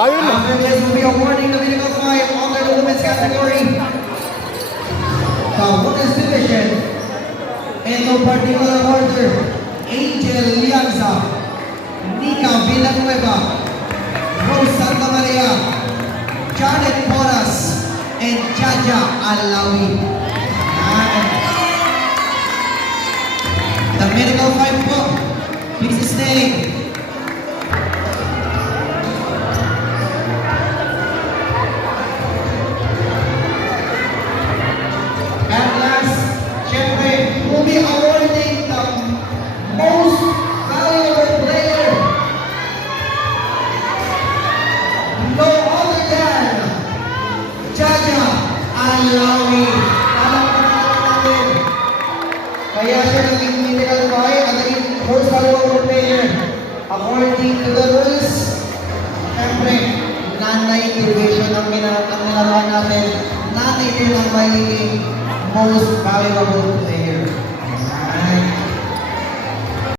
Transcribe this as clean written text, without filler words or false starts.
Payo naman. After this, we'll be awarding the medical 5 under the women's category. The women's division, in no particular order, Angel Lianza, Nika Villanueva, Rose Santa Maria, Janet Porras, and Jaja Alawi. The medical 5 po, please stay. And last, syempre, we'll be awarding the most valuable player. No other than Jaja Alawi. Alam ko natin. Kaya siya naging medical 5 at naging most valuable player. According to the rules, syempre, nanay division ang nilaruan natin. Nanay din ang magiging most valuable player.